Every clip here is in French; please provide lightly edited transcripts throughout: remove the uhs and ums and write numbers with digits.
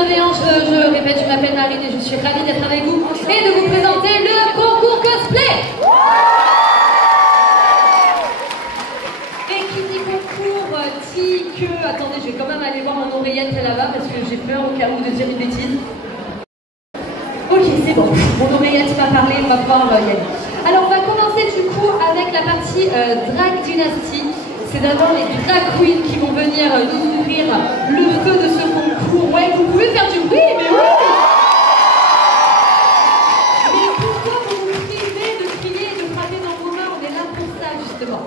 bienveillants, je répète, je m'appelle Marine et je suis ravie d'être avec vous et de vous présenter le concours cosplay. Et qui dit concours dit que... Attendez, je vais quand même aller voir mon oreillette là-bas parce que j'ai peur au cas où de dire une bêtise. Ok, c'est bon, mon oreillette m'a parlé, on va pouvoir y aller. Alors on va commencer du coup avec la partie Drag Dynasty. C'est d'abord les drag queens qui vont venir nous ouvrir le feu de ce concours. Ouais, vous pouvez faire du bruit, mais oui! Mais pourquoi vous vous privez de crier et de frapper dans vos mains? On est là pour ça, justement.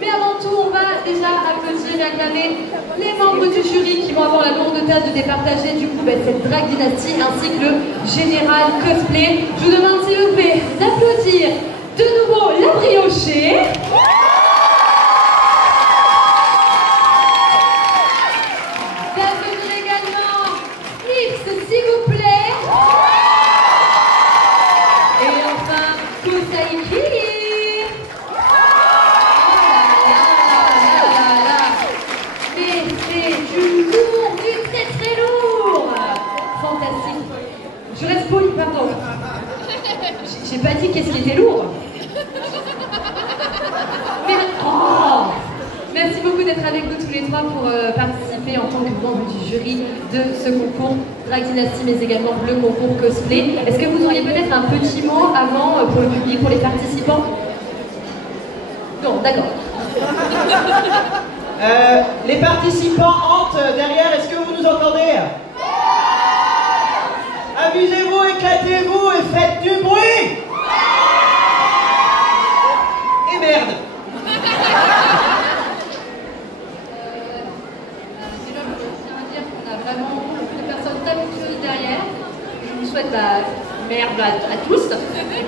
Mais avant tout, on va déjà applaudir et acclamer les membres du jury qui vont avoir la lourde tâche de départager du coup cette Drag Dynasty ainsi que le général cosplay. Je vous demande s'il vous plaît d'applaudir de nouveau la briochée. S'il vous plaît. Et enfin, Kosaiki. Mais c'est du lourd, du très très lourd. Fantastique. Je reste poli, pardon. J'ai pas dit qu'est-ce qui était lourd. Mais oh, merci beaucoup d'être avec nous tous les trois pour participer en tant que membre du jury de ce concours Drag Dynasty, mais également le concours cosplay. Est-ce que vous auriez peut-être un petit mot avant pour le public, pour les participants? Non, d'accord. Les participants hantent derrière, est-ce que vous nous entendez? Amusez-vous, éclatez-vous et faites du bruit! Et merde! Vraiment beaucoup de personnes talentueuses derrière. Je vous souhaite la merde à tous.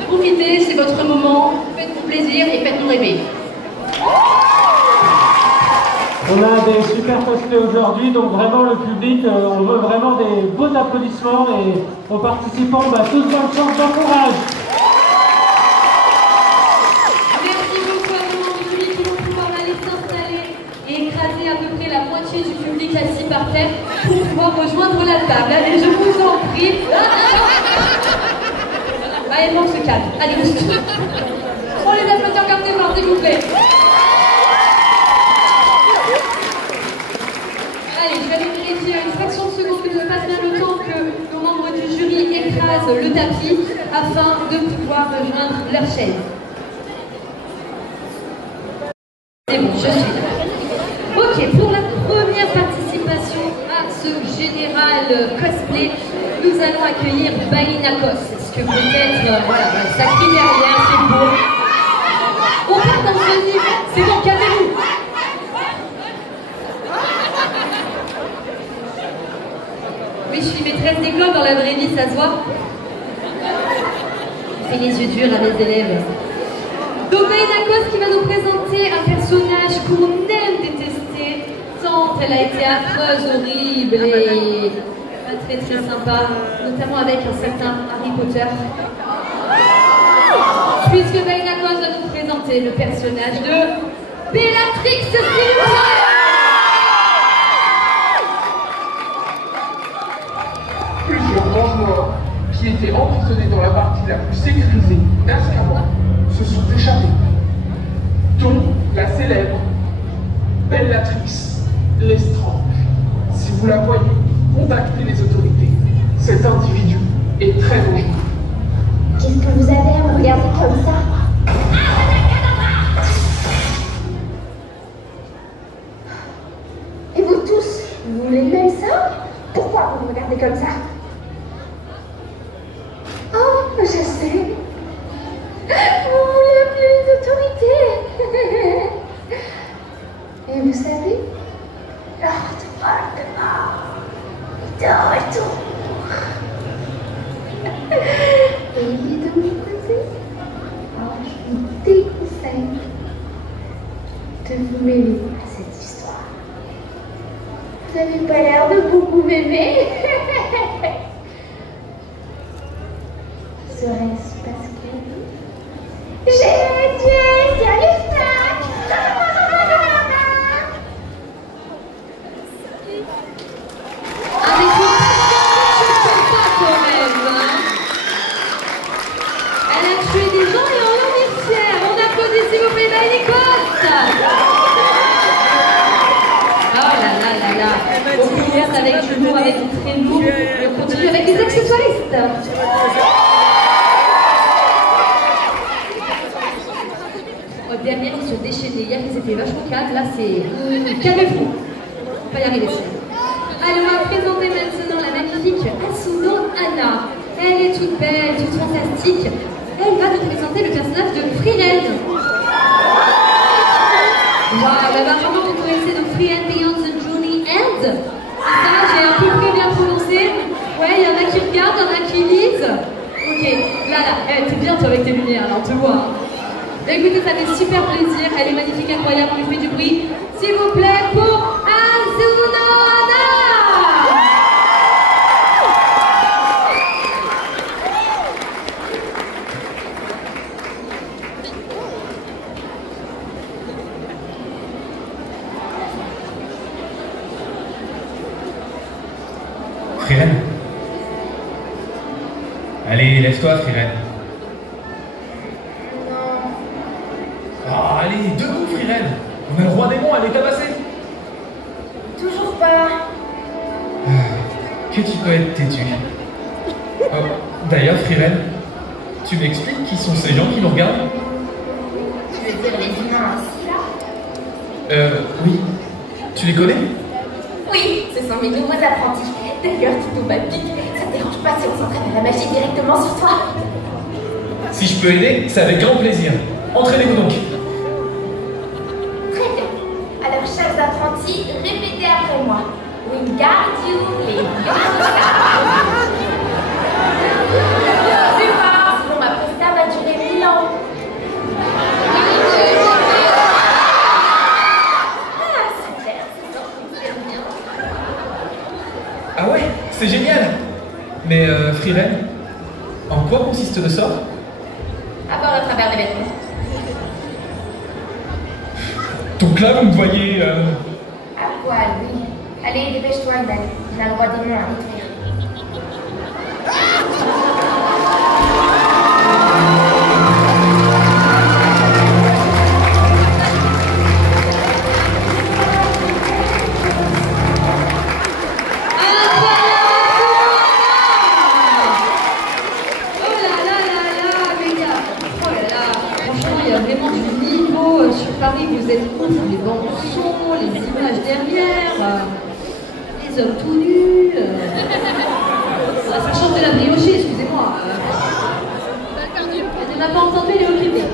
Profitez, c'est votre moment. Faites-vous plaisir et faites-nous rêver. On a des super cosplays aujourd'hui, donc vraiment le public, on veut vraiment des beaux applaudissements et aux participants, tous bonne chance, bon courage. Merci beaucoup à nos membres du public qui vont pouvoir aller s'installer et écraser à peu près la moitié du public assis par terre pour pouvoir rejoindre la table. Allez, je vous en prie. Allez, on se calme. Allez, on les applaudit encore des mains, s'il vous plaît. Allez, je vais aller vérifier une fraction de seconde que ça passe bien le temps que nos membres du jury écrasent le tapis afin de pouvoir rejoindre leur chaise. C'est bon, je suis là. Ok, pour la première participation à ce général cosplay, nous allons accueillir Bainakos. Est-ce que peut-être, voilà, ça crie derrière, c'est beau. On part dans ce niveau, c'est bon, calmez-vous. Oui, je suis maîtresse d'école dans la vraie vie, ça se voit. Je fais les yeux durs à mes élèves. Donc Bainakos qui va nous présenter un personnage qu'on aime détester, tant elle a été affreuse, horrible et pas très très sympa, notamment avec un certain Harry Potter. Puisque Bainakos va nous présenter le personnage de Bellatrix, s'il vous plaît. Plusieurs mange-morts qui étaient emprisonnés dans la partie la plus sécurisée d'Azkaban se sont échappés, dont la célèbre Bellatrix Lestrange. Si vous la voyez, contactez les autorités. Cet individu est très dangereux. Qu'est-ce que vous avez à me regarder comme ça? Et vous tous, vous voulez le même ça? Pourquoi vous me regardez comme ça? Oh, je sais. Vous voulez plus d'autorité. Et vous savez, Lord Voldemort est de retour. Et il est de mon côté. Alors je vous déconseille de vous mêler à cette histoire. Vous n'avez pas l'air de beaucoup m'aimer. Serait-ce parce que j'ai tué sur les sacs? Avec commence avec du lourd, avec du très lourd, et on continue avec les accessoiristes. Dernière, ils sont déchaînés. Hier, ils étaient vachement calmes. Là, c'est calmez-vous. On va y arriver. Allez, on va présenter maintenant la magnifique Asuno Anna. Elle est toute belle, toute fantastique. Elle va nous présenter le personnage de Frieren. Waouh, elle va vraiment vous connaissez donc Frieren Beyond the Journey End. Ça, j'ai un peu près bien prononcé. Ouais, il y en a qui regardent, il y en a qui lisent. Ok, là, t'es bien toi avec tes lumières, là, on te voit. Mais écoutez, ça fait super plaisir, elle est magnifique, incroyable, on lui fait du bruit. S'il vous plaît, pour Asuno Anna! Frieren. Allez, lève-toi, Frieren. Ah, allez, debout, Frieren. On a le roi démon à les tabasser. Toujours pas. Que tu peux être têtu. Oh, d'ailleurs, Frieren, tu m'expliques qui sont ces gens qui nous regardent? Tu veux dire les humains ici, là? Oui. Tu les connais? Oui, ce sont mes nouveaux apprentis. D'ailleurs, tu tombes à pic. Ça te dérange pas si on s'entraîne à la magie directement sur toi? Si je peux aider, c'est avec grand plaisir. Entraînez-vous donc. Très bien. Alors, chers apprentis, répétez après moi. Wingardium Leviosa. Plus fort, sinon ma presta va durer 1000 ans. Ah, super, ça fonctionne bien. Ah ouais, c'est génial. Mais Frieren, en quoi consiste le sort? À voir à travers les vêtements. Donc là, vous me voyez... À poil, oui. Allez, dépêche-toi, Idan. On a le roi démon à détruire. Paris, vous êtes ouf, les bandes son, les images derrière, les hommes tout nus. Ça change de la briochée, excusez-moi. Elle n'a pas entendu, elle est occupée.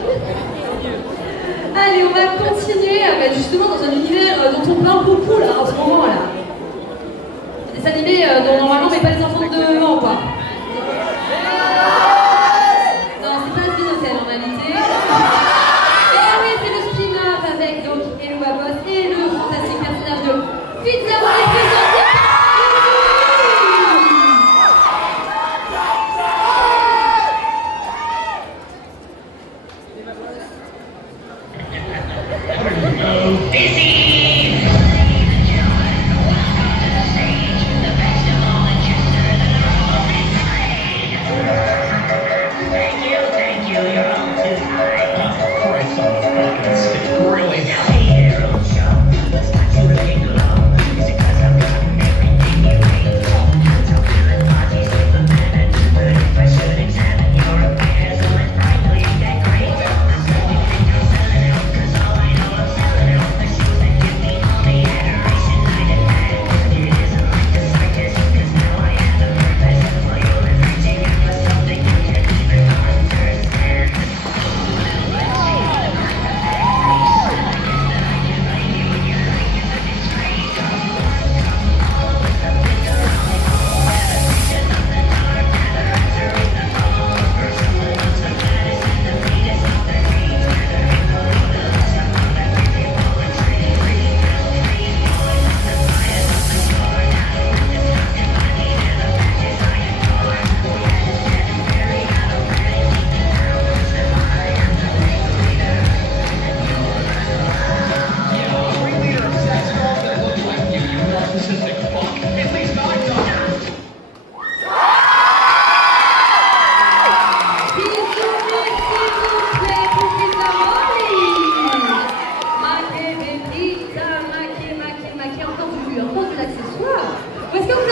Allez, on va continuer justement dans un univers dont on parle beaucoup là, en ce moment là. Des animés dont normalement on met pas les enfants de 2 ans, quoi. Non, c'est pas Spin Hotel en réalité. Avec donc Hello Babos et le fantastique personnage de Pizza présenté Busy!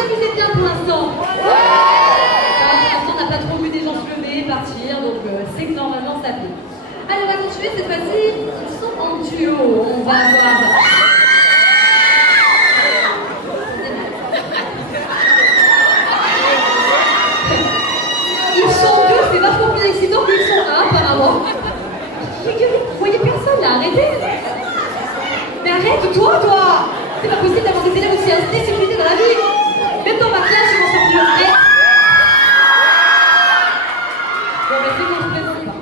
amusez bien pour l'instant? Pour l'instant, on n'a pas trop vu des gens se lever, partir, donc c'est que normalement ça plaît. Allez, on va continuer cette fois-ci. Ils sont en duo. On va avoir. Ils sont deux, c'est vachement plus excitant qu'ils sont un, apparemment. Vous voyez personne là, arrêtez! Mais arrête, toi! C'est pas possible d'avoir des élèves aussi insécurité dans la vie! Même dans ma classe, je m'en sors mieux. Arrête! Bon, bah c'est bon, je présente pas.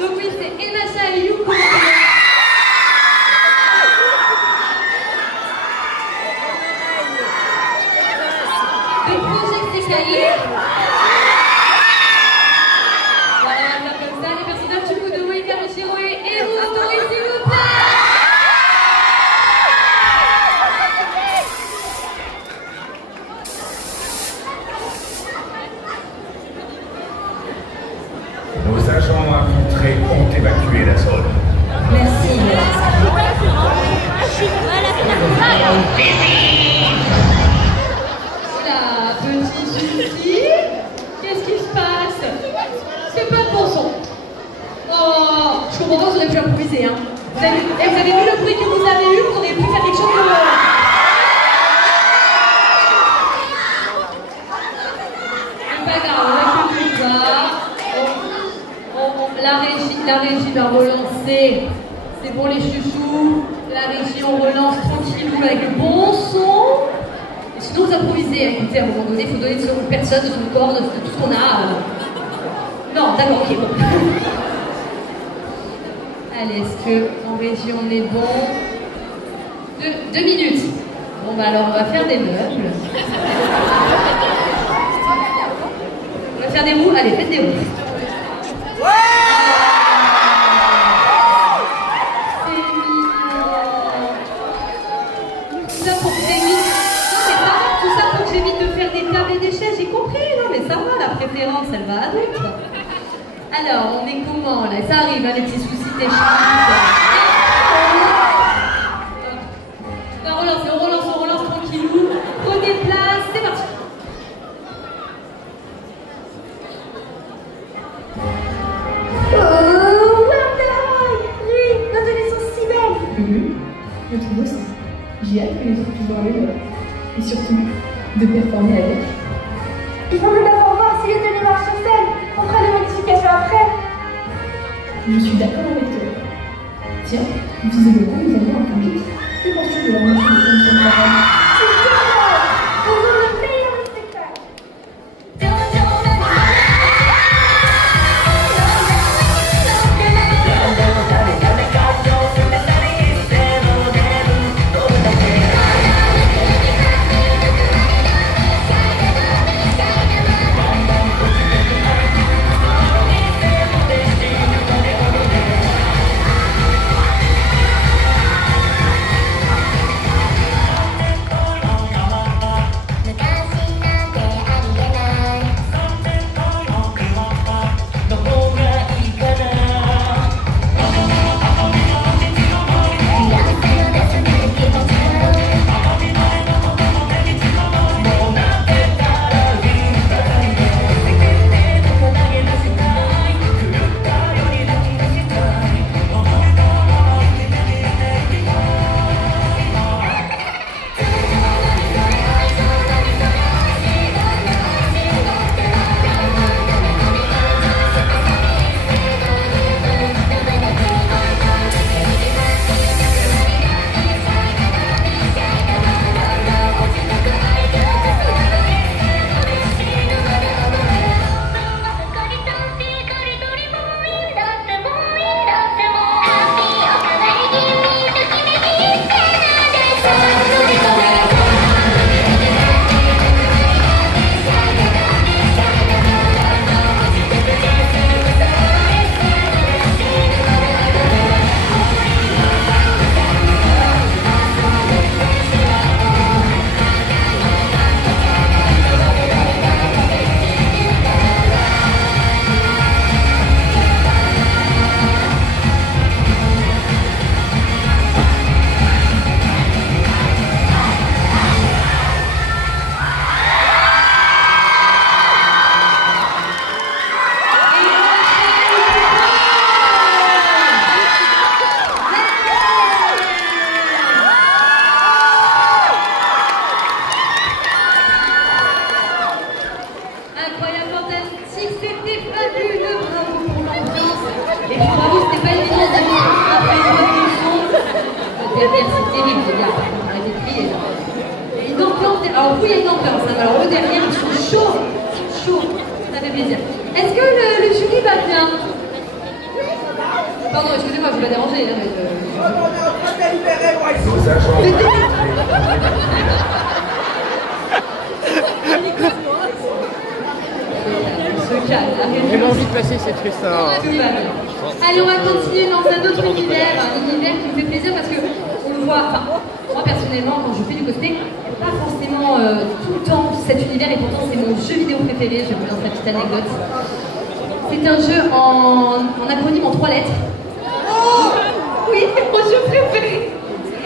Donc oui, c'est Enacha et Yuko. Le projet c'est cahier. Voilà, on va faire comme ça. Les personnages du coup de Moïka Michiro et Eru Tori, s'il vous plaît. Nos agents infiltrés ont évacué la zone. Merci. Oula, petit souci. Qu'est-ce qui se passe? C'est pas de bon son. Oh, je comprends pas, vous auriez pu improviser, hein. Vous avez vu le bruit que vous avez eu? Vous auriez pu faire quelque chose de... C'est pas grave, on a que tout ça. La régie va relancer. C'est pour les chouchous. La régie, on relance tranquillou avec le bon son. Et sinon, vous improvisez. Écoutez, à un moment donné, il faut donner de son personne, de son corps, de tout ce qu'on a. Non, d'accord, ok, bon. Allez, est-ce que en régie, on est bon? Deux minutes. Bon, bah alors, on va faire des meubles. On va faire des roues. Allez, faites des roues. J'ai compris, non mais ça va, la préférence elle va avec. Alors, on est comment là? Ça arrive, hein, les petits soucis techniques. On relance tranquillou. Prenez place, c'est parti. Oh, Wonderboy! Nos données sont si belles! Je trouve aussi. J'ai hâte que les autres puissent voir les leurs. Et surtout, de performer avec. Il faut d'abord voir si les données marchent sur scène. On fera les modifications après. Je suis d'accord avec toi. Tiens, visiblement, nous avons un public. Que penses-tu de la moitié des conditions de travail? C'est génial! Nous avons le meilleur spectacle. les gars, arrêtez de crier. Une ambiance, alors vous il y a une ambiance, hein, alors eux derrière ils sont chauds, ça fait plaisir. Est-ce que le jury va bien? Pardon, excusez-moi, je vais pas déranger. Hein, J'ai envie de passer cette festa. Allez, on va continuer dans un autre univers, un univers qui me fait plaisir parce que on le voit, enfin, moi personnellement, quand je fais du cosplay, pas forcément tout le temps cet univers et pourtant c'est mon jeu vidéo préféré, je vais vous lancer la petite anecdote. C'est un jeu en acronyme en 3 lettres. Oh oui, c'est mon jeu préféré.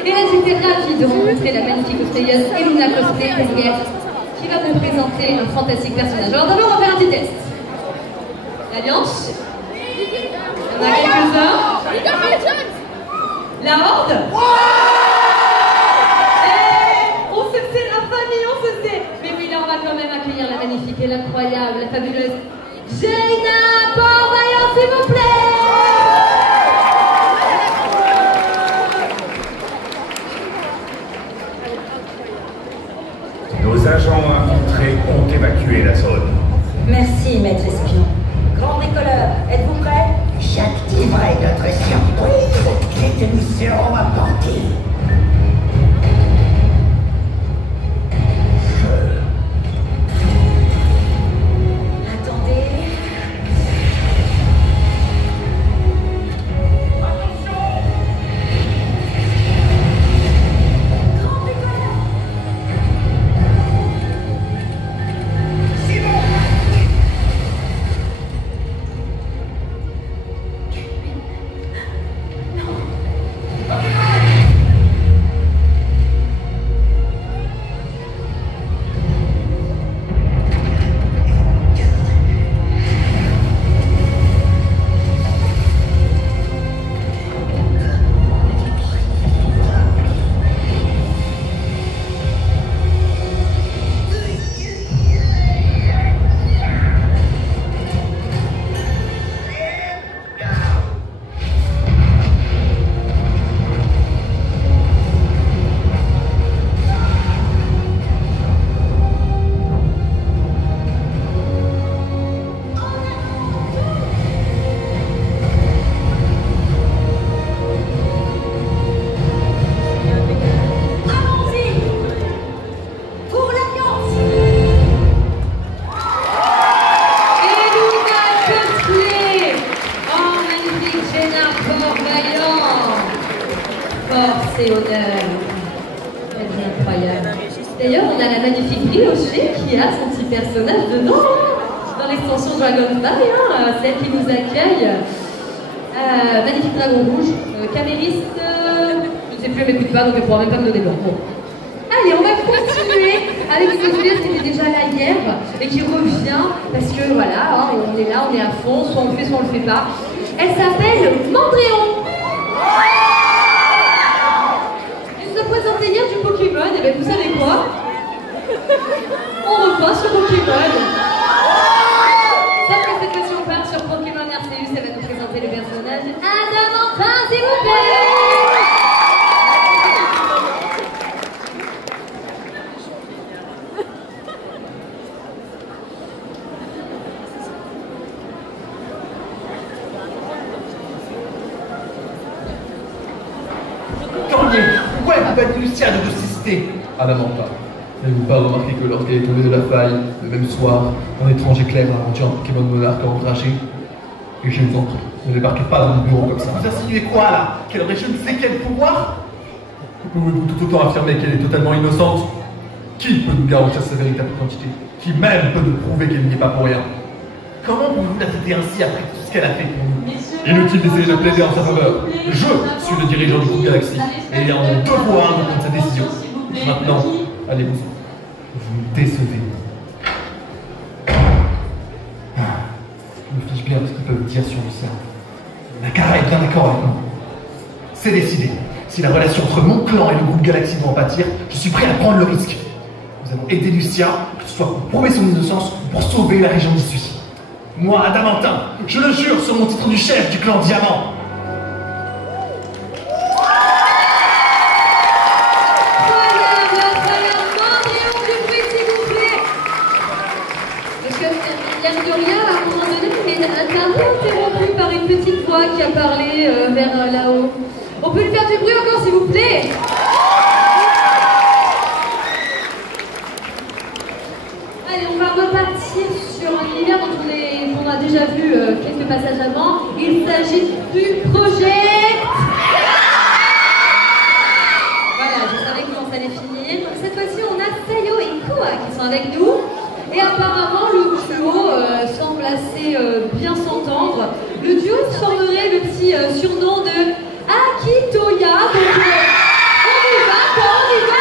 Et là, j'étais ravie de rencontrer la magnifique cosplayeuse Eluna Cosplay derrière, qui va vous présenter un fantastique personnage. Alors d'abord, on va faire un petit test. L'Alliance. Il y en a quelques-uns. La Horde. On se sait, la famille, on se sait. Mais oui, là, on va quand même accueillir la magnifique et l'incroyable, la fabuleuse Jaina Port-Vaillant, s'il vous plaît. Nos agents infiltrés ont évacué la zone. Merci, maître espion. Grand bricoleur, êtes-vous prêt? J'activerai notre surprise. Les nous seront apportés. Attendez. Force et honneur. C'est incroyable. D'ailleurs, on a la magnifique Brioche qui a son petit personnage dedans, dans l'extension Dragonfly, celle qui nous accueille. Magnifique dragon rouge, camériste, je ne sais plus, elle m'écoute pas, donc elle ne pourra même pas me donner le nom. Bon. Allez, on va continuer avec une cosplayeuse qui était déjà là hier et qui revient parce que voilà, on est là, on est à fond, soit on le fait, soit on le fait pas. Elle s'appelle Mandréon. Elle nous a présenté hier du Pokémon, et bien vous savez quoi? On repart sur Pokémon. Sauf que cette fois-ci on part sur Pokémon Arceus, elle va nous présenter le personnage Adamantin, s'il vous plaît. Pourquoi elle vous battu Lucia de docicité? Adamantin, n'avez-vous pas remarqué que lorsqu'elle est tombée de la faille, le même soir, un étrange éclair a rendu un Pokémon monarque à enragé? Et je vous en prie, ne débarquez pas dans mon bureau comme ça. Vous insinuez quoi là? Qu'elle aurait je ne sais quel pouvoir? Pouvez-vous tout autant affirmer qu'elle est totalement innocente? Qui peut nous garantir sa véritable identité? Qui même peut nous prouver qu'elle n'y est pas pour rien? Comment pouvez-vous la traiter ainsi après tout ce qu'elle a fait pour nous? Inutile d'essayer de plaider en sa faveur. Je suis le dirigeant du groupe Galaxy et il y a en devoir de prendre sa décision. Maintenant, allez-vous. Vous me décevez. Je me fiche bien de ce qu'ils peuvent dire sur le cerveau. Nakara est bien d'accord avec moi. C'est décidé. Si la relation entre mon clan et le groupe Galaxy doit en pâtir, je suis prêt à prendre le risque. Nous allons aider Lucia, que ce soit pour prouver son innocence ou pour sauver la région d'Issui. Moi, Adamantin, je le jure sur mon titre du chef du clan Diamant. avec nous. Et apparemment, le duo semble assez bien s'entendre. Le duo formerait le petit surnom de Akitoya. Donc, on y va, quoi, on y va!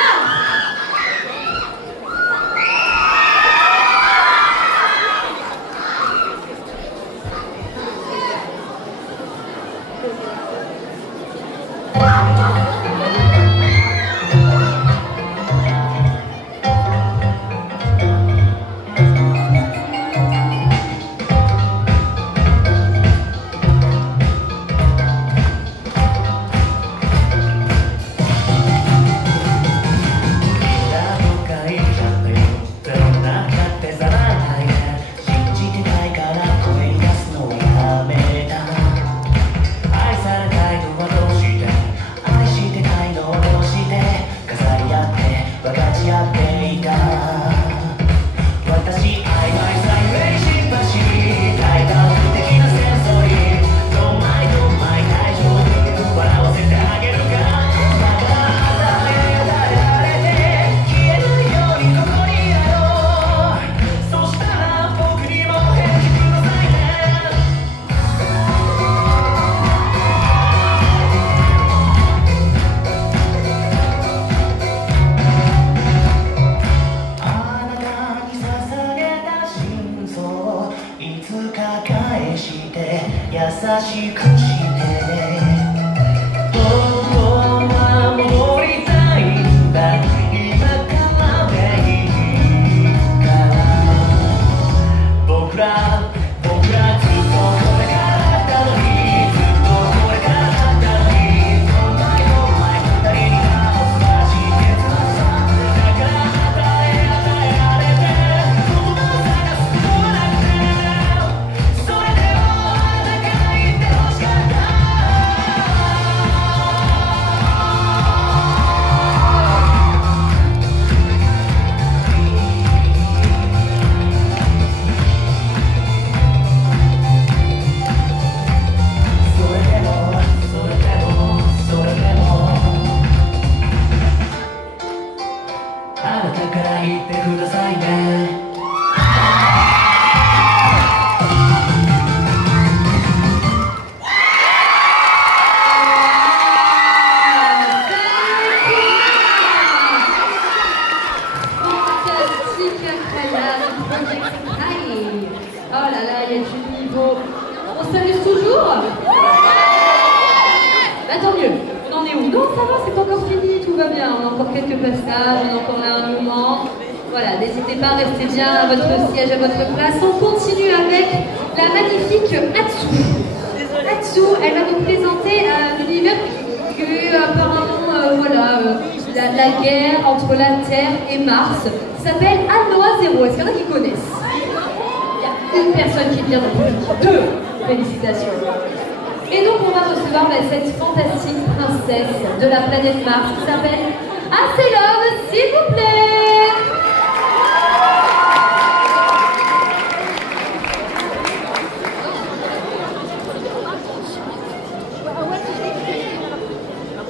De la planète Mars qui s'appelle Asylum, s'il vous plaît.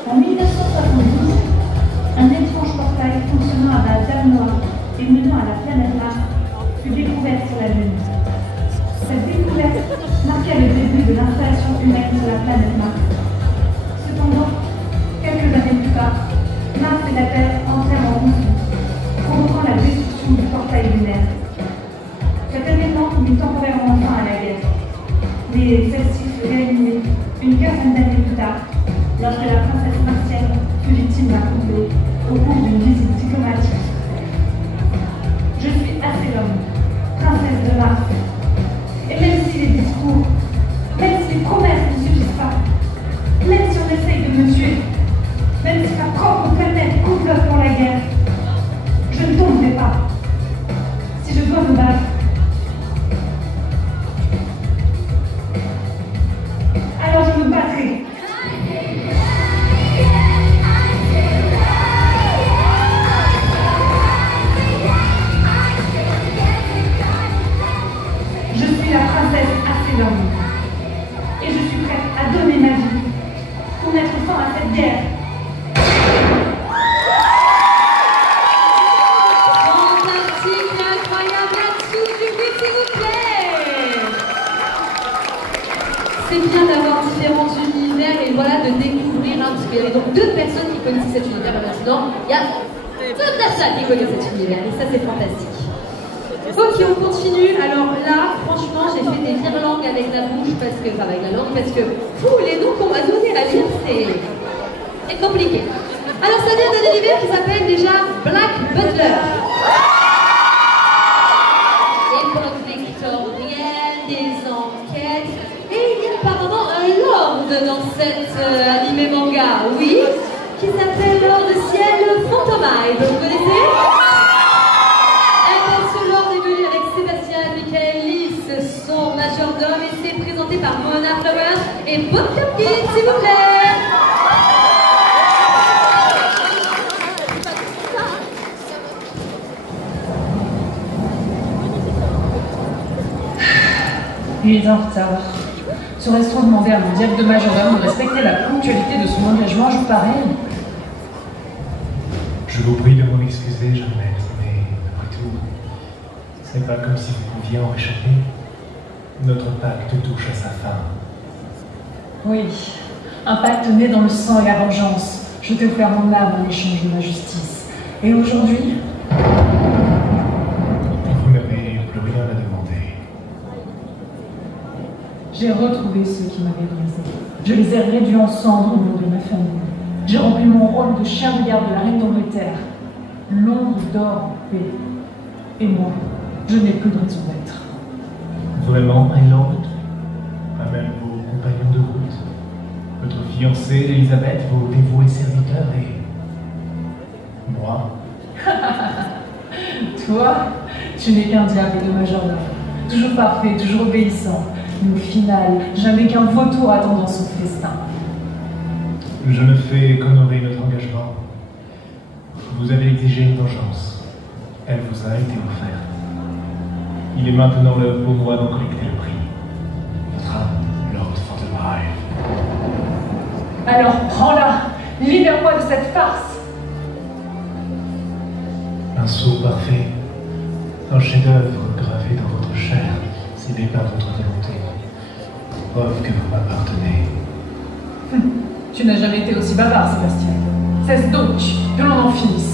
En 1972, un étrange portail fonctionnant à la Dame Noire et menant à la planète Mars fut découvert sur la Lune. Cette découverte marqua le début de l'installation humaine sur la planète Mars. Cependant, quelques années plus tard, Mars et la Terre entrèrent en conflit, provoquant la destruction du portail lunaire. Cet événement mit temporairement fin à la guerre, mais celle-ci fut réanimée une quinzaine d'années plus tard, lorsque la princesse martienne fut victime d'un complot au cours d'une visite diplomatique. Je suis Asylum, princesse de Mars. Et même si les discours, même si les promesses ne suffisent pas, même si on essaye de me tuer, même si ma propre planète complote pour la guerre, je ne tomberai pas. Si je dois me battre, alors je me battrai. Non, il y a toute la salle qui connaît cet univers et ça c'est fantastique. Ok, on continue. Alors là, franchement, j'ai fait des virelangues avec la bouche parce que, enfin avec la langue, parce que les noms qu'on m'a donnés à lire, c'est compliqué. Alors ça vient d'un univers qui s'appelle déjà Black Butler. Époque victorienne, des enquêtes, et il y a apparemment un lord dans cet animé manga, oui, qui s'appelle Lord Ciel Phantomide. Vous connaissez? Ce lord est venu avec Sébastien Michaelis, son majordome, et c'est présenté par Mona Flowers et Bob Topkins, s'il vous plaît. Il est en retard. Serait-ce trop demander à mon diable de majordome de respecter la ponctualité de son engagement un jour pareil? Je vous prie de m'en excuser, jeune maître, mais après tout, ce n'est pas comme si vous pouviez en réchapper. Notre pacte touche à sa fin. Oui, un pacte né dans le sang et la vengeance. Je t'ai offert mon âme en échange de ma justice. Et aujourd'hui, vous n'avez plus rien à demander. j'ai retrouvé ceux qui m'avaient brisé. Je les ai réduits en cendres au nom de ma famille. J'ai rempli mon rôle de chien de garde de la reine d'Angleterre. L'ombre dort en paix. Et moi, je n'ai plus de raison d'être. Vraiment, Highland? Pas même vos compagnons de route? Votre fiancée, Elisabeth, vos dévoués serviteurs et... moi? Toi, tu n'es qu'un diable de majordome. Toujours parfait, toujours obéissant. Mais au final, jamais qu'un vautour attendant son festin. Je ne fais qu'honorer notre engagement. Vous avez exigé une vengeance. Elle vous a été offerte. Il est maintenant l'heure pour moi d'en collecter le prix. Votre âme, Lord Phantomide. Alors prends-la, libère-moi de cette farce. Un sceau parfait, un chef-d'œuvre gravé dans votre chair, scellé par votre volonté. Preuve que vous m'appartenez. Tu n'as jamais été aussi bavard, Sébastien. Cesse donc, que l'on en finisse.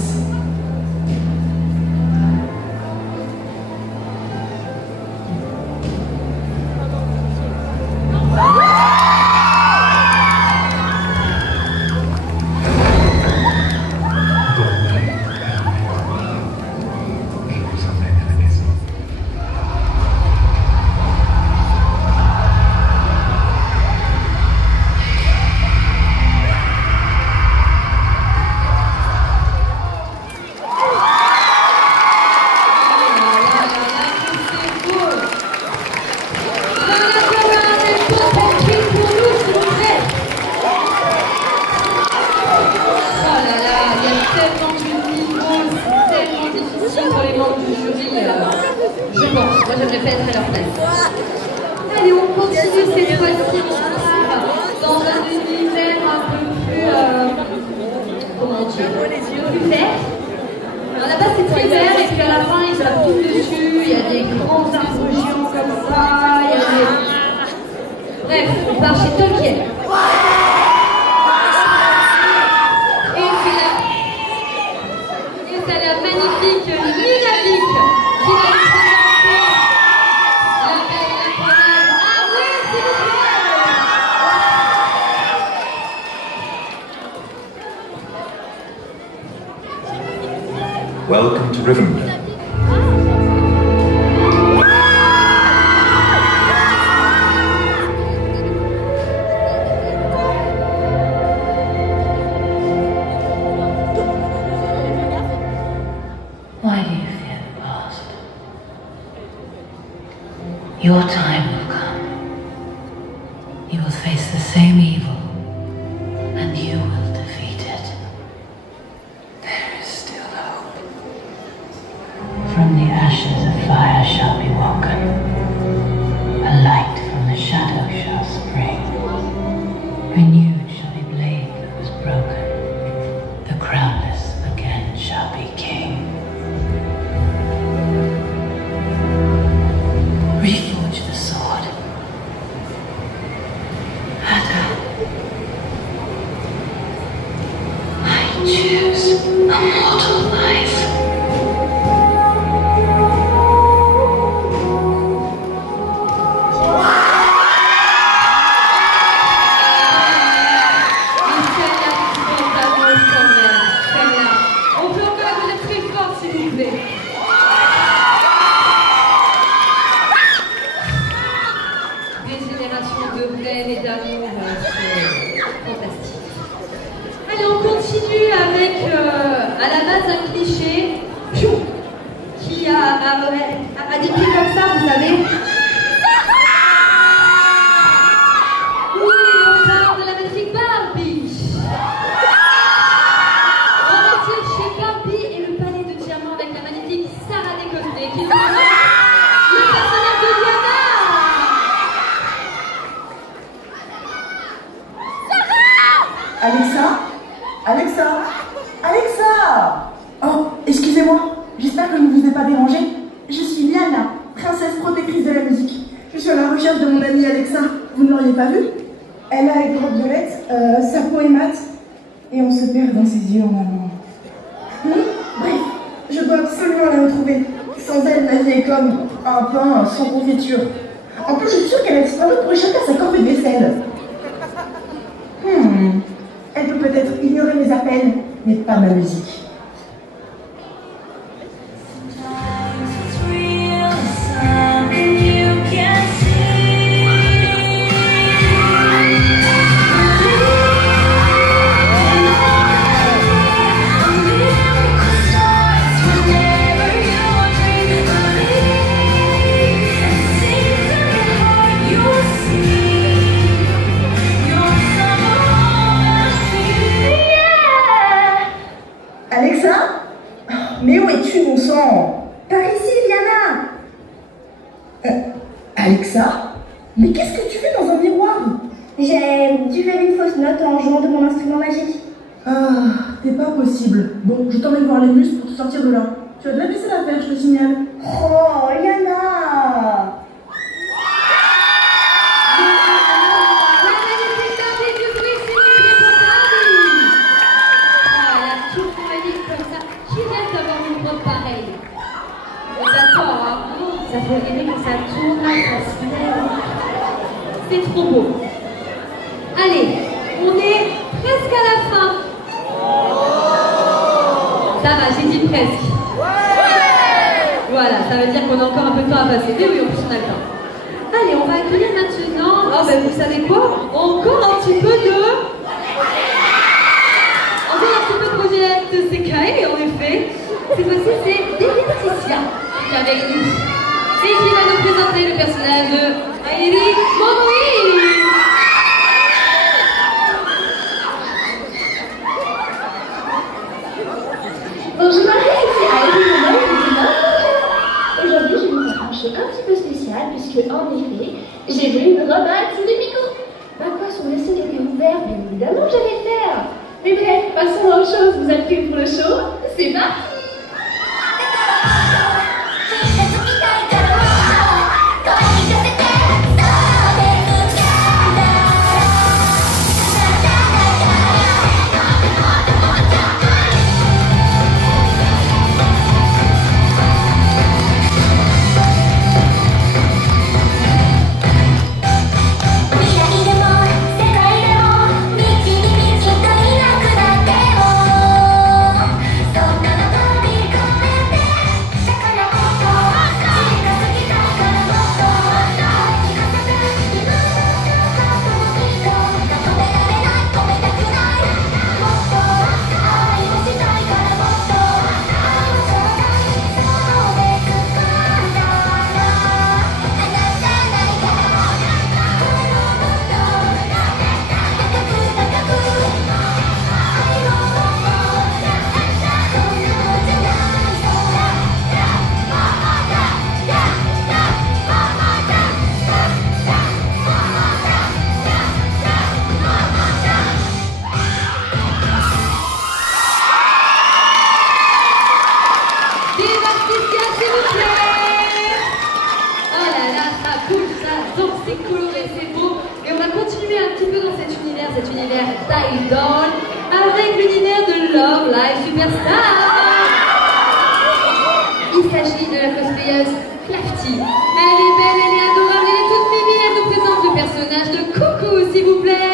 Allez, on continue cette fois-ci dans un univers un peu plus, comment dire, plus vert. À la base c'est très vert et puis à la fin ils tapent tout dessus, il y a des grands arbres géants comme ça, il y a des... Bref, on part chez Tolkien. Et c'est la magnifique Nunavik qui va nous présenter la belle incroyable. Ah oui, s'il vous plaît. Welcome to Rivendell. Why do you fear the past? Your time will come. You will face the same evil, and you will defeat it. There is still hope. From the ashes a fire shall be woken. A light from the shadow shall spring. Renewed shall be blade that was broken. The crownless again shall be king. Reforge the sword. Ada. I choose. Ah! Oh, excusez-moi, j'espère que je ne vous ai pas dérangé. Je suis Liana, princesse protectrice de la musique. Je suis à la recherche de mon amie Alexa. Vous ne l'auriez pas vue? Elle a les bras violettes, sa peau est mate, et on se perd dans ses yeux en amont. Bref, je dois absolument la retrouver. Sans elle, ma vie est comme un pain sans confiture. En plus, je suis sûre qu'elle a disparu pour échapper à sa corvée de vaisselle. Elle peut peut-être ignorer mes appels, mais pas ma musique. Alexa? Mais où es-tu, mon sang? Par ici, Liana! Alexa? Mais qu'est-ce que tu fais dans un miroir? J'ai dû faire une fausse note en jouant de mon instrument magique. Ah, t'es pas possible. Bon, je t'emmène voir les muscles pour te sortir de là. Tu as de la vaisselle à faire, je te signale. Oh, Liana! Ça fait rêver que ça tourne, ça se lève. C'est trop beau. Allez, on est presque à la fin. Ça va, j'ai dit presque. Voilà, ça veut dire qu'on a encore un peu de temps à passer. Mais oui, en plus on a le temps. Allez, on va accueillir maintenant. Oh ben vous savez quoi? Encore un petit peu de... Encore un petit peu de projet de Sekai, en effet. Cette fois-ci, c'est Laetitia qui est avec nous. Et qui va nous présenter le personnage de Airi Momoi. Bonjour Marie, c'est Airi Momoi du Nord. Aujourd'hui, je vais vous faire un show un petit peu spécial puisque, en effet, j'ai vu une robotte sous les micros. Ma quoi, son essai était ouvert, bien évidemment, j'allais le faire. Mais bref, passons à autre chose. Vous êtes prêts pour le show? C'est parti! Cet univers d'idol avec l'univers de Love Live Superstar. Il s'agit de la cosplayeuse Clafty. Elle est belle, elle est adorable, elle est toute mimi, elle nous présente le personnage de Coucou, s'il vous plaît.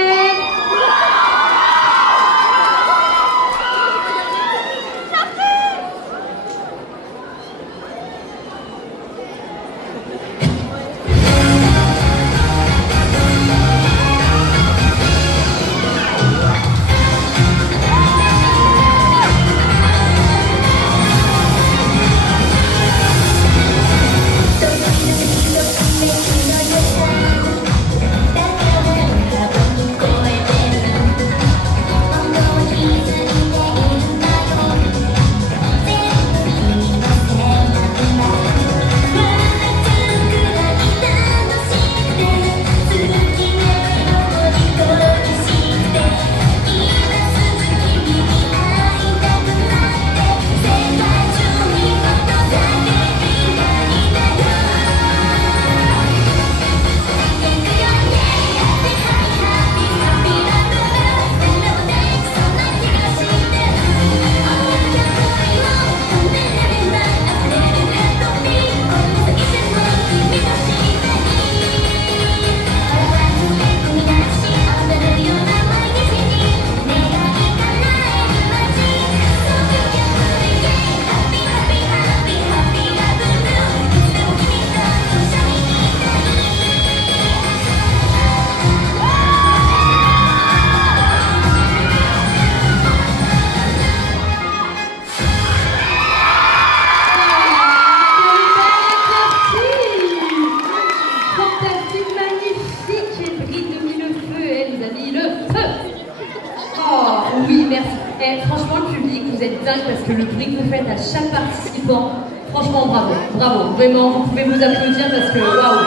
le bruit que vous faites à chaque participant, franchement bravo, bravo, vraiment, vous pouvez vous applaudir parce que waouh,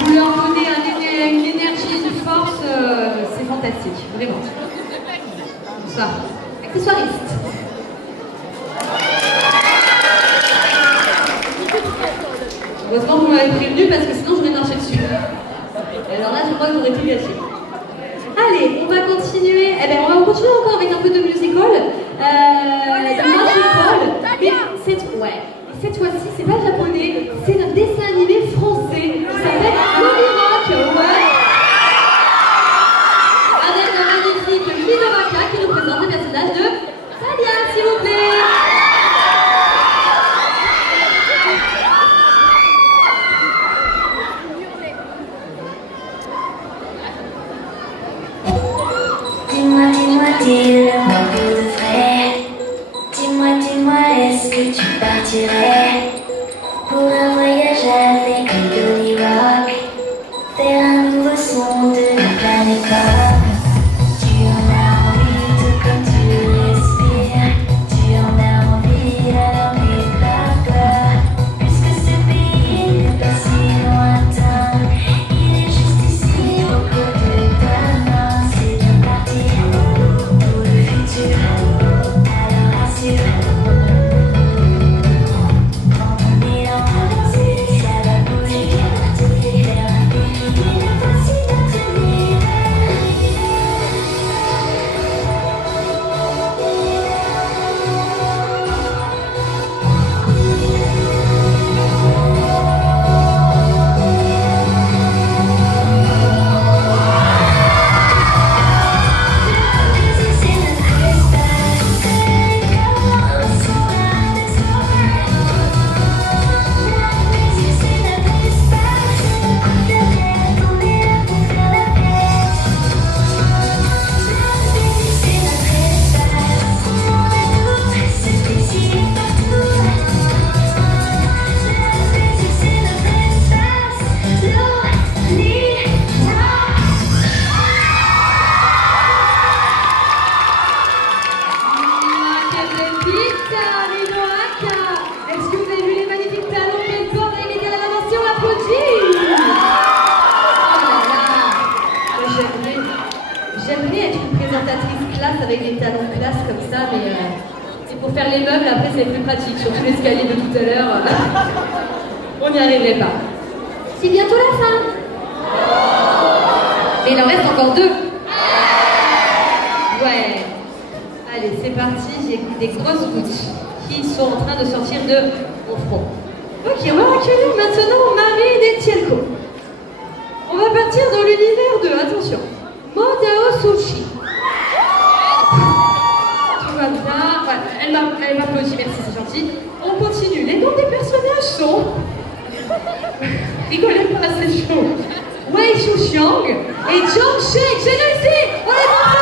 vous leur donnez une énergie, une force, c'est fantastique, vraiment. Ça, accessoiriste. Heureusement que vous m'avez prévenu parce que sinon je vais marcher dessus. Alors là, je crois que j'aurais été gâchée. Allez, on va continuer. Eh ben, on va continuer encore avec un peu de musical. Mais cette fois-ci, c'est pas japonais, c'est un dessin animé français qui s'appelle Loli Rock. Ouais. Avec le magnifique Lino Maka qui nous présente le personnage de Salia, s'il vous plaît. Dis-moi, dis-le-moi pour de vrai. Dis-moi, est-ce que tu partirais pour un voyage avec Loli Rock vers un nouveau son de la planète pop? Tu en as envie tout comme tu respires. Tu en as envie alors n'aie pas peur. Puisque ce pays n'est pas si lointain, il est juste ici au creux de ta main. C'est bien parti pour le futur. Alors rassure. Dans ton élan, ça va bouger. Tout est clair, il est facile à tenir. Avec des talons de classe comme ça, mais c'est pour faire les meubles, après c'est plus pratique, surtout l'escalier de tout à l'heure, on n'y arriverait pas. C'est bientôt la fin. Mais il en reste encore 2. Ouais. Allez, c'est parti, j'ai des grosses gouttes qui sont en train de sortir de mon front. Ok, on va accueillir maintenant Marie Netielko. On va partir dans l'univers de, attention, Modao Sushi. Elle m'applaudit, merci, c'est gentil. On continue. Les noms des personnages sont... Rigolez pas, c'est chaud. Wei Shuxiang et Zhang Sheng. J'ai réussi. On est partis.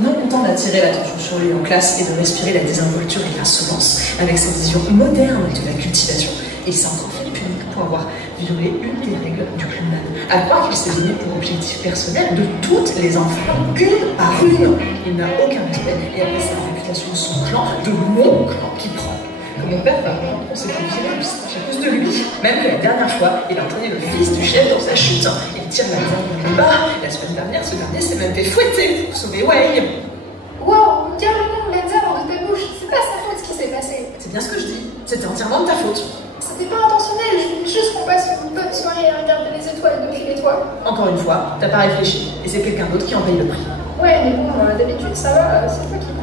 Non content d'attirer l'attention sur lui en classe et de respirer la désinvolture et l'insolence avec sa vision moderne de la cultivation, il s'en profite public pour avoir violé une des règles du clubman. À croire qu'il s'est donné pour objectif personnel de toutes les enfants, une par une. Il n'a aucun respect et après c'est la réputation de son clan, de mon clan, qui prend. Comme mon père, par exemple, on s'est fait virer le stage à cause de lui. Même que la dernière fois, il a entraîné le fils du chef dans sa chute. Il tire la main dans le bas. La semaine dernière, ce dernier s'est même fait fouetter pour sauver Wei. Wow, garde le nom de Lenza hors de ta bouche. C'est pas sa faute ce qui s'est passé. C'est bien ce que je dis. C'était entièrement de ta faute. C'était pas intentionnel. Je voulais juste qu'on passe une bonne soirée à regarder les étoiles depuis les toits. Encore une fois, t'as pas réfléchi. Et c'est quelqu'un d'autre qui en paye le prix. Ouais, mais bon, d'habitude, ça va. C'est toi qui prends.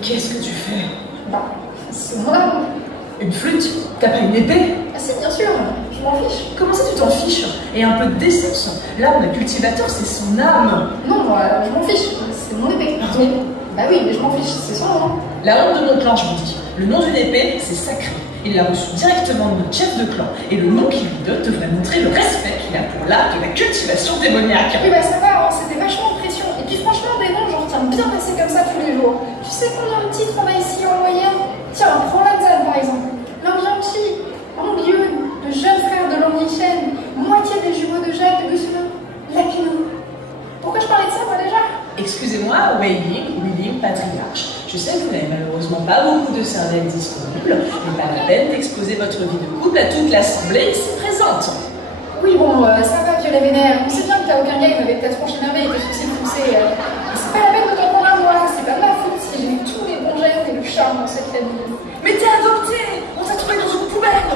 Qu'est-ce que tu fais? Bah, c'est moi. Une flûte? T'as pas une épée? Ah si, bien sûr, je m'en fiche. Comment ça tu t'en fiches? Et un peu de décence. L'âme d'un cultivateur, c'est son âme. Non, moi, je m'en fiche. C'est mon épée. Pardon? Bah oui, mais je m'en fiche, c'est son nom. La honte de mon clan, je vous dis. Le nom d'une épée, c'est sacré. Il l'a reçu directement de notre chef de clan, et le nom qu'il lui donne devrait montrer le respect qu'il a pour l'art de la cultivation démoniaque. Oui bah ça va, hein, c'était vachement de pression. Et puis franchement, des noms, j'en retiens bien passer comme ça tous les jours. Tu sais combien de titres on a ici en moyenne? Tiens, prends Lanzan par exemple. L'Ambianchi, Ambiun, le jeune frère de l'Omnichen, moitié des jumeaux de Jacques de Gusselin, Lapino. Pourquoi je parlais de ça moi déjà? Excusez-moi, Willing, patriarche. Je sais que vous n'avez malheureusement pas beaucoup de cervelles disponibles, mais pas la peine d'exposer votre vie de couple à toute l'assemblée ici présente. Oui bon, ça va, Violet Vénère. On sait bien que t'as aucun gars avec ta tronche énervée et tes sourcils poussés. C'est pas la peine de t'en prendre à moi, c'est pas ma faute si j'ai eu tous les bons gestes et le charme dans cette famille. Mais t'es adoptée! On t'a trouvé dans une poubelle!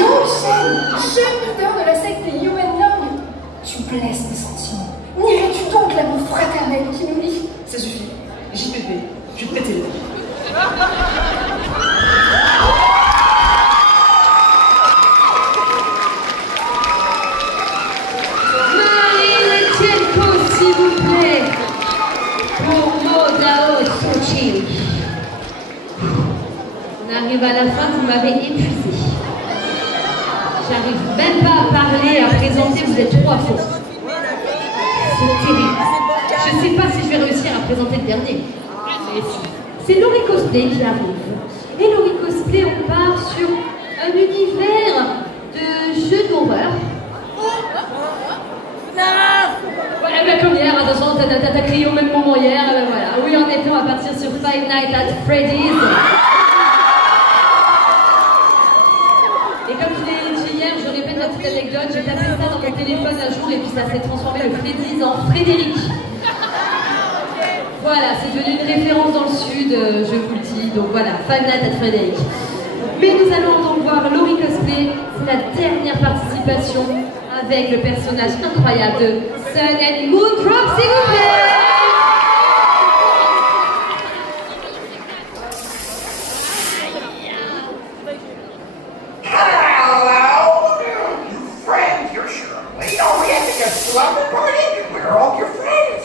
Yongchen, jeune leader de la secte des Yuan-Long, tu blesses mes sentiments. Nierais-tu donc l'amour fraternel qui nous lie? Ça suffit. JPP, je vais te péter les dents. Marie-Lechenko, s'il vous plaît, pour Modao Sochili. On arrive à la fin, vous m'avez épuisé. J'arrive même pas à parler, à présenter, vous êtes trop à fond. C'est terrible. Je ne sais pas si je vais réussir à présenter le dernier. C'est Laurie Cosplay qui arrive. Et Laurie Cosplay, on part sur un univers de jeux d'horreur. Voilà, bah comme hier, attention, t'as crié au même moment hier. Voilà. Oui, en effet, on va partir sur Five Nights at Freddy's. Et comme je l'ai dit hier, je répète la petite anecdote, j'ai tapé ça dans mon téléphone un jour et puis ça s'est transformé le Freddy's en Frédéric. Voilà, c'est devenu une référence dans le sud, je vous le dis, donc voilà, Five Nights at Frederick. Mais nous allons donc voir Laurie Cosplay, c'est la dernière participation avec le personnage incroyable de Sun and Moon Drop, s'il vous plaît. Hello, you friends, you're surely only at the slumber party. We're all your friends.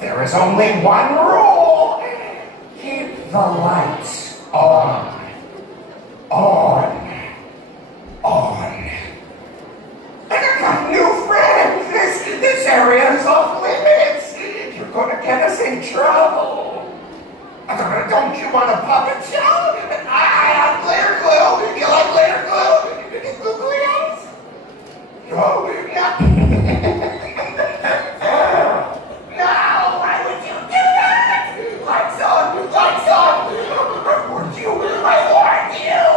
There is only one rule. Keep the lights on. On. On. And I've got new friends. This area is off limits. You're going to get us in trouble. Don't you want a puppet show? I have glitter glue. You like glitter glue? Glue eyes? Oh, no. Why would you do that? Lights on, lights on. Would you? I warned you.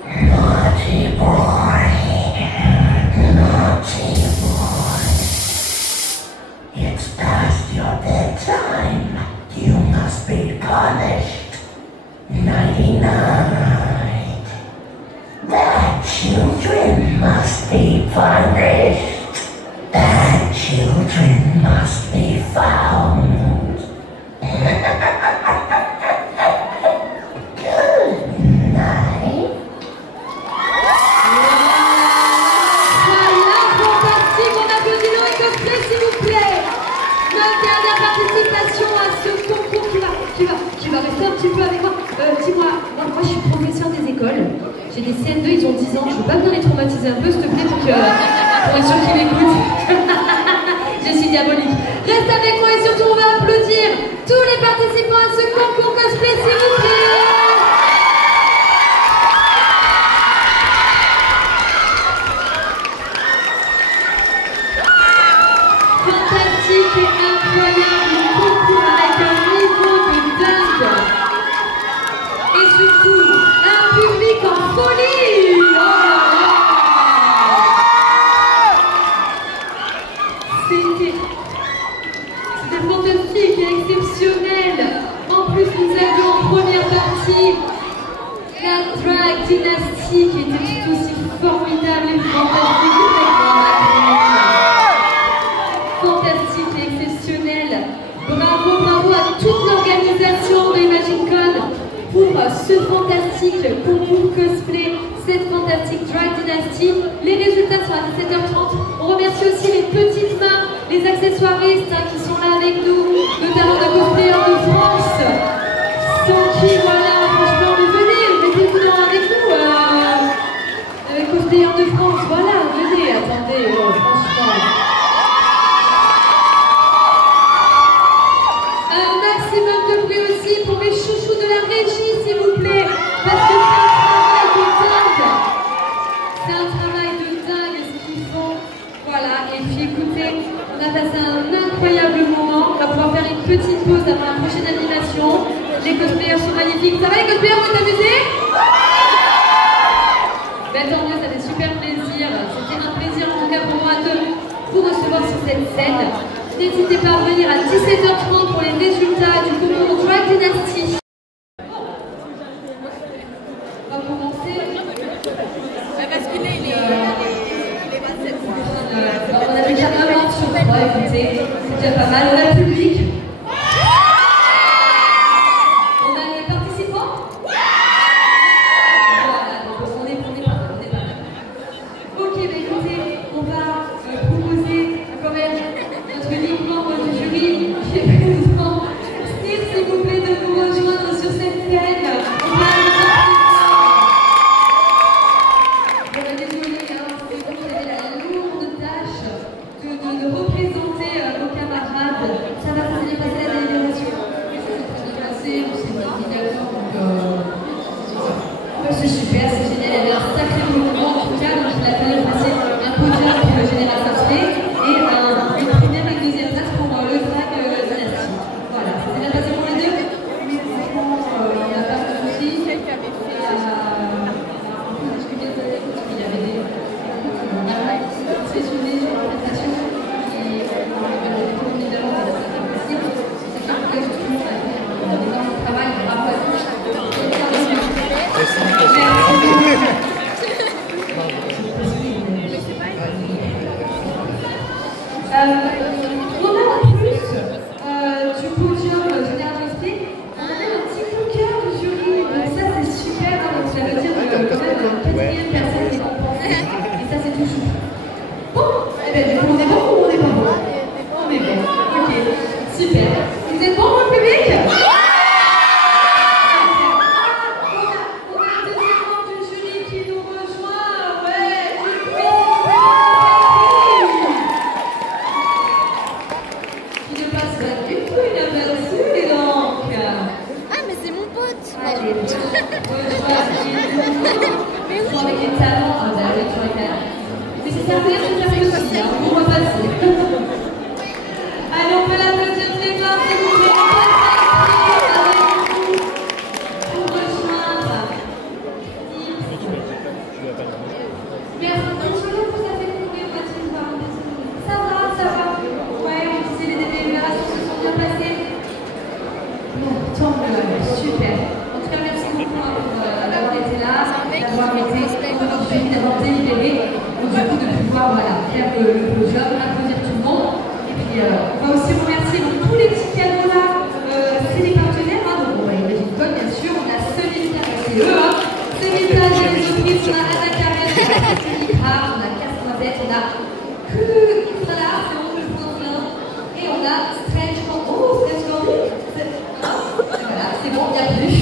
Naughty boy. Naughty boy. It's past your bedtime. You must be punished. Nighty-night. Bad children must be punished. Bad children must be found. Good night. Voilà, fantastique, on applaudit Laurie Cosplay, s'il vous plaît. Notre dernière participation à ce concours qui va rester un petit peu avec moi. Dis-moi, moi je suis professeur des écoles. J'ai des CN2, ils ont 10 ans. Je veux pas venir les traumatiser un peu, s'il te plaît, pour être sûr qu'ils m'écoutent. Je suis diabolique. Reste avec moi et surtout on va applaudir tous les participants à ce concours cosplay, s'il vous plaît. Fantastique et incroyable concours avec un niveau de dingue. Et surtout, un public en folie. Oh là là. C'était fantastique et exceptionnel. En plus, nous avions en première partie la Drag Dynasty qui était tout aussi formidable et fantastique. Fantastique et exceptionnel. Bravo, bravo à toute l'organisation de ImagineCon. fantastique concours cosplay, cette fantastique Drag Dynasty. Les résultats sont à 17h30. On remercie aussi les petites mains, les accessoiristes qui sont là avec nous, notamment de cosplayers de France. Sans qui, voilà, franchement, venez dedans avec nous. Cosplayers de France, voilà, venez, attendez, franchement. Un maximum de bruit aussi pour mes chouchous de la régie, s'il vous plaît, parce que c'est un travail de dingue ce qu'ils font. Voilà, et puis écoutez, on a passé un incroyable moment. On va pouvoir faire une petite pause avant la prochaine animation. Les cosplayers sont magnifiques. Ça va les cosplayers, vous êtes amusés? Ben tant mieux, ça fait super plaisir. C'était un plaisir en tout cas pour moi de vous recevoir sur cette scène. N'hésitez pas à revenir à 17h30 pour les résultats du concours Drag Dynasty. On va commencer. Parce qu'il est 27. On a déjà un an sur 3, écoutez, c'est déjà pas mal. On a le public. On a les participants. Voilà, donc on est pas mal. Ok, bah écoutez, on va proposer quand même notre unique membre du jury qui est présent. Steve, s'il vous plaît, de nous rejoindre sur cette scène. On va désolé, c'est vous qui avez la lourde tâche de représenter vos camarades. Ça va bien passer la délibération. Ça s'est très bien passé, on s'est dit d'accord. C'est super, c'est génial. Il y avait un sacré mouvement en tout cas, donc il a fallu passer un podium pour le Général Cosplay et une première et deuxième place pour le Drag Dynasty. Voilà, ça s'est bien passé pour les deux. Mais franchement, il n'y a pas de souci. Quelqu'un avait fait il y avait des impressionnés sur la prestation qui évidemment c'est possible. C'est ça que je trouve un énorme travail, bravo à tous. On a en plus du podium Général Cosplay, on a même un petit coup de cœur du jury, donc ça c'est super, donc ça veut dire quand même la quatrième personne qui est compensée, et ça c'est tout chou. Bon, eh bien du coup on est bon ou on n'est pas bon? On est bon, ok, super. Vous êtes bon pour le public? Avec les talents, mais c'est un plaisir de faire aussi, on vous repasser. Allez, on peut l'applaudir très fort, s'il vous plaît. Pour rejoindre. Merci, je vous avez trouvé, Mathilde. Ça va. Ouais, on disait les délibérations se sont bien passées. Bon, tant mieux, super. En tout cas, merci beaucoup d'avoir été là, d'avoir délibéré, donc du coup de pouvoir faire le podium, applaudir tout le monde. Et puis on va aussi remercier tous les petits cadeaux là, c'est les partenaires, donc on va imaginer code bien sûr, on a Solita, c'est eux, Solita, j'ai les surprises, on a Anna Karen, on a Solita, on a Casse-Noisette, on a que voilà, c'est bon, je vous en plein, et on a Strange Candy, voilà, c'est bon, il n'y a plus.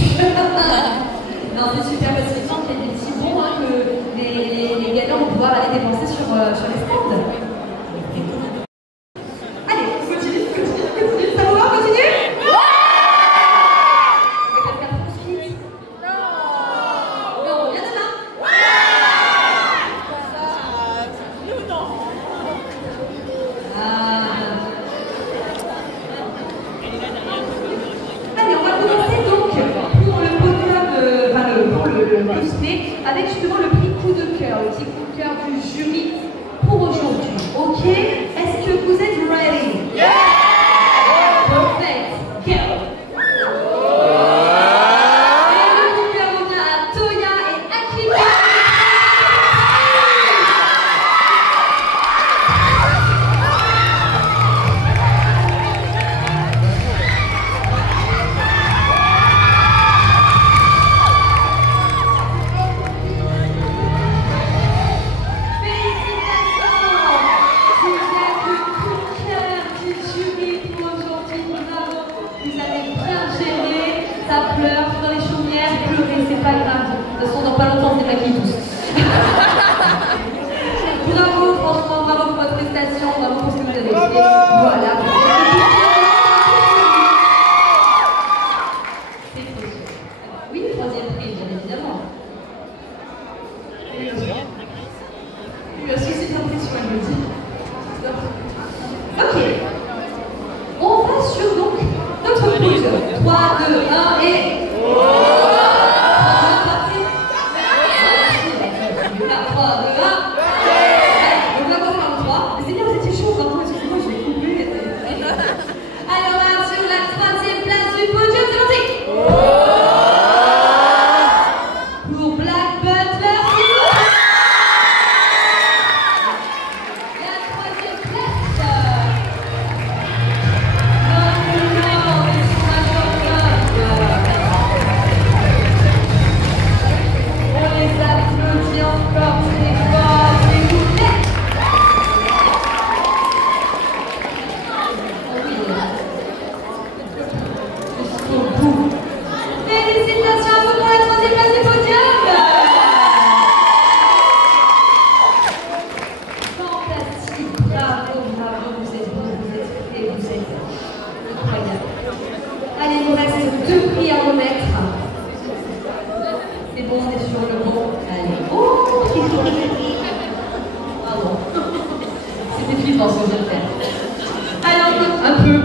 Non, c'est super parce qu'il semble qu'il y a des petits bons que les gagnants vont pouvoir aller dépenser sur les stands. Allez, on continue. Ça vous va, on continue? Non, on vient demain. Allez, on va commencer donc pour le podium, le cosplay, avec justement le petit coup de cœur du jury pour aujourd'hui. Ok? Est-ce que vous êtes ready? Yeah! Perfect. Go! Et le coup de cœur revient à Toya et Akiko. maquille tous. Bravo, franchement, bravo pour votre prestation, bravo pour ce que vous avez fait. Voilà. C'est trop sûr. Oui, le troisième prix, bien évidemment. Il a suscité l'impression, elle me dit. Ok. On va sur donc notre quiz. 3, 2, 1 et... Allez, il nous reste 2 prix à remettre. C'est bon, on est sur le bon. Allez. Oh, pardon. C'était flippant ce que je viens de faire. Alors, un peu.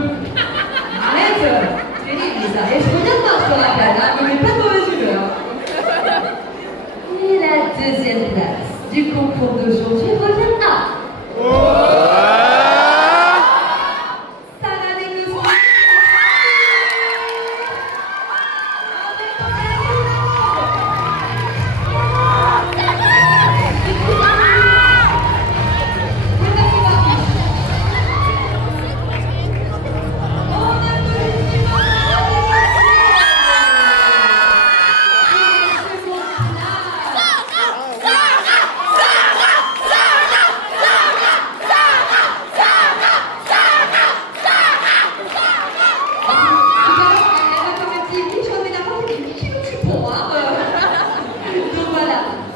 Arrête. Terrible ça. Et je reviens de marche sur la canne, hein, mais pas de mauvaise humeur. Et la deuxième place du concours d'aujourd'hui revient à...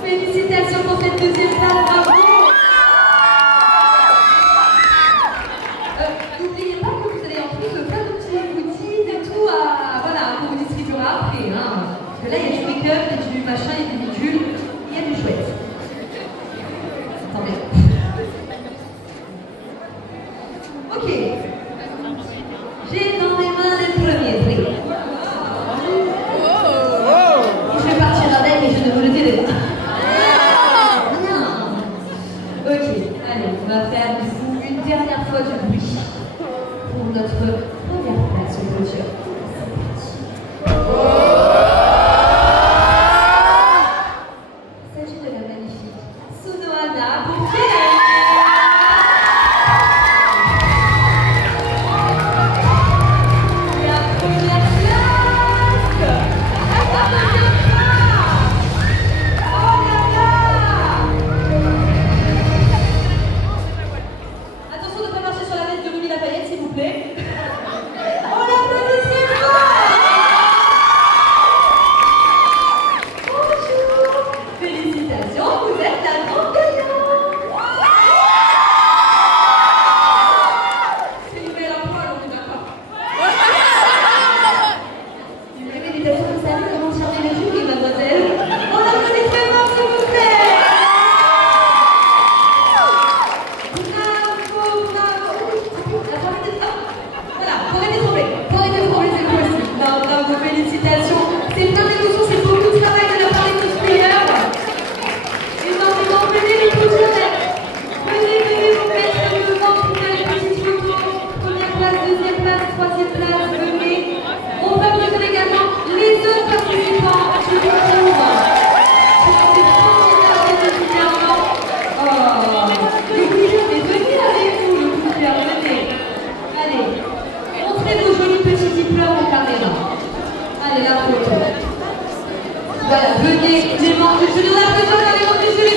Félicitations pour cette deuxième place, bravo! N'oubliez pas que vous avez en plus plein de petits goodies et tout voilà, qu'on vous distribuera après. Hein. Parce que là, il y a du make-up, il y a du machin, il y a du bidule, il y a du chouette. Attendez. Ok. J'ai dans mes mains le premier prix. Je vais partir avec et je ne vous le dirai pas. Ok, allez, on va faire du coup une dernière fois du bruit pour notre première place au podium. Il s'agit de la magnifique Sonohana pour Kélène. La première place. Attention de ne pas marcher sur la veste de Louis Lafayette, s'il vous plaît. On l'applaudit très fort. Bonjour. Félicitations, vous êtes la grande gagnante. C'est une belle emploi, on est d'accord. Une méditation de salut, comment charger les joues, mademoiselle. On l'applaudit très fort, s'il vous plaît. Félicitations, c'est plein d'émotions, c'est beaucoup de travail de la part des cosplayers. Énormément, venez les podiums. Venez vous mettre devant pour faire une petite photo. Première place, deuxième place, troisième place, venez. On va vous dire également les autres participants du concours. C'est formidable, évidemment. Le couillon, mais venez avec nous, le couillon, venez. Allez, montrez vos jolis petits diplômes en caméra. Allez, la photo. Voilà, venez, les membres du jury, on a besoin dans les membres du jury,